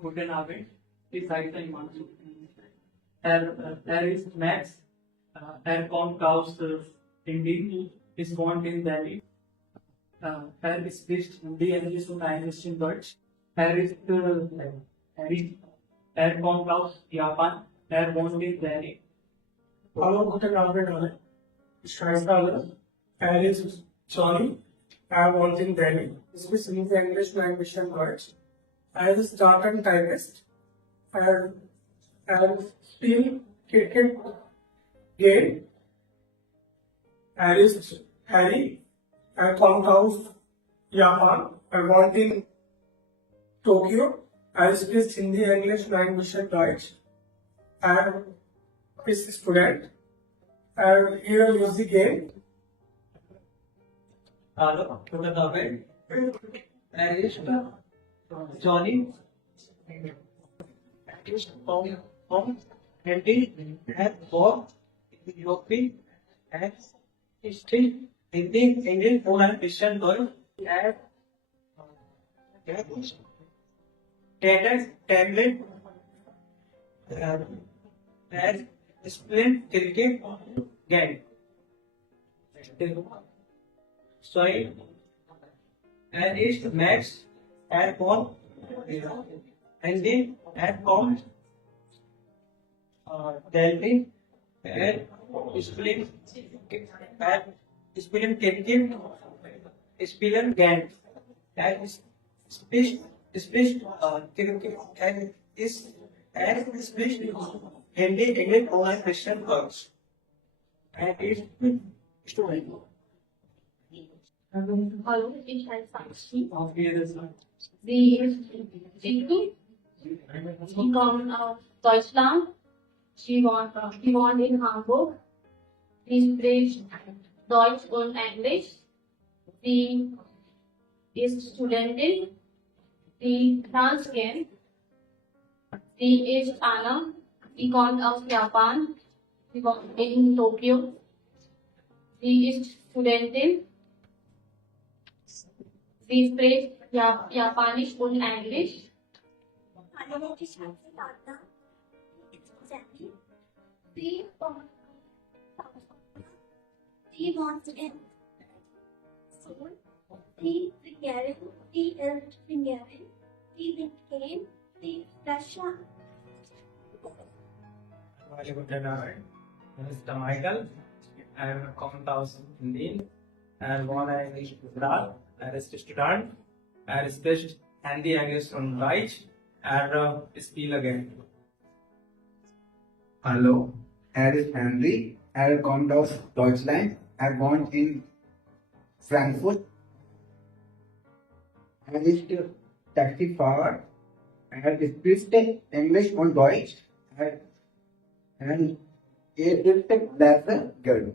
Guten Abend. Ich heiße Imansu. Er ist Max. Er kommt aus Indien, ist wohnt in Delhi. Er spricht Hindi, Englisch und Englisch in Deutsch. Er kommt aus Japan. Er wohnt in Delhi. Hallo, guten Abend alle. Ich heiße alle. Er ist Johnny. Er wohnt in Delhi. Ich spreche English, Language and Deutsch. Er ist Data and Typist. Er spielt Cricket game. Er ist Harry. Er kommt aus Japan. Er wohnt in Tokyo. Er spricht Hindi, English, Language and Deutsch. Er ist Student. Here is the game. Hallo, guten Abend. Er ist Johnny. Er ist vom Handy. Er wohnt in Europe. Er spricht Hindi, Englisch und ein bisschen Deutsch. Er ist Tablet. Er spielt Cricket game. Sorry. Er ist Max. Er wohnt Hindi. Er kommt Delhi. Er spielt Cricket. Spielen game. Er spricht Cricket. Er spricht Hindi, English und ein bisschen Deutsch. Er ist Student. Hallo, ich heiße Sakshi. Auf jeden Fall. Sie ist Jitu. Sie kommt aus Deutschland. Sie wohnt in Hamburg. Sie spricht Deutsch und Englisch. Sie ist Studentin. Sie Tanz kennt. Sie ist Anna. Sie kommt aus Japan. Sie wohnt in Tokio. Sie ist Studentin. Sie spricht Japanisch und Englisch. Hallo, ich heiße Tata. Jenny. Sie wohnt in Seoul. Sie Bulgarien. Sie ist Bulgarien. Sie became the Russia. Guten Abend. Mr. Michael. Er kommt aus Indien. Er wohnt in Gujarat. Er ist Student. Er spricht Hindi, Englisch und Deutsch. Er spielt game. Hallo, er ist Henry. Er kommt aus Deutschland. Er wohnt in Frankfurt. Er ist Taxifahrer. Er spricht Englisch und Deutsch. Er ist Blazer Girl.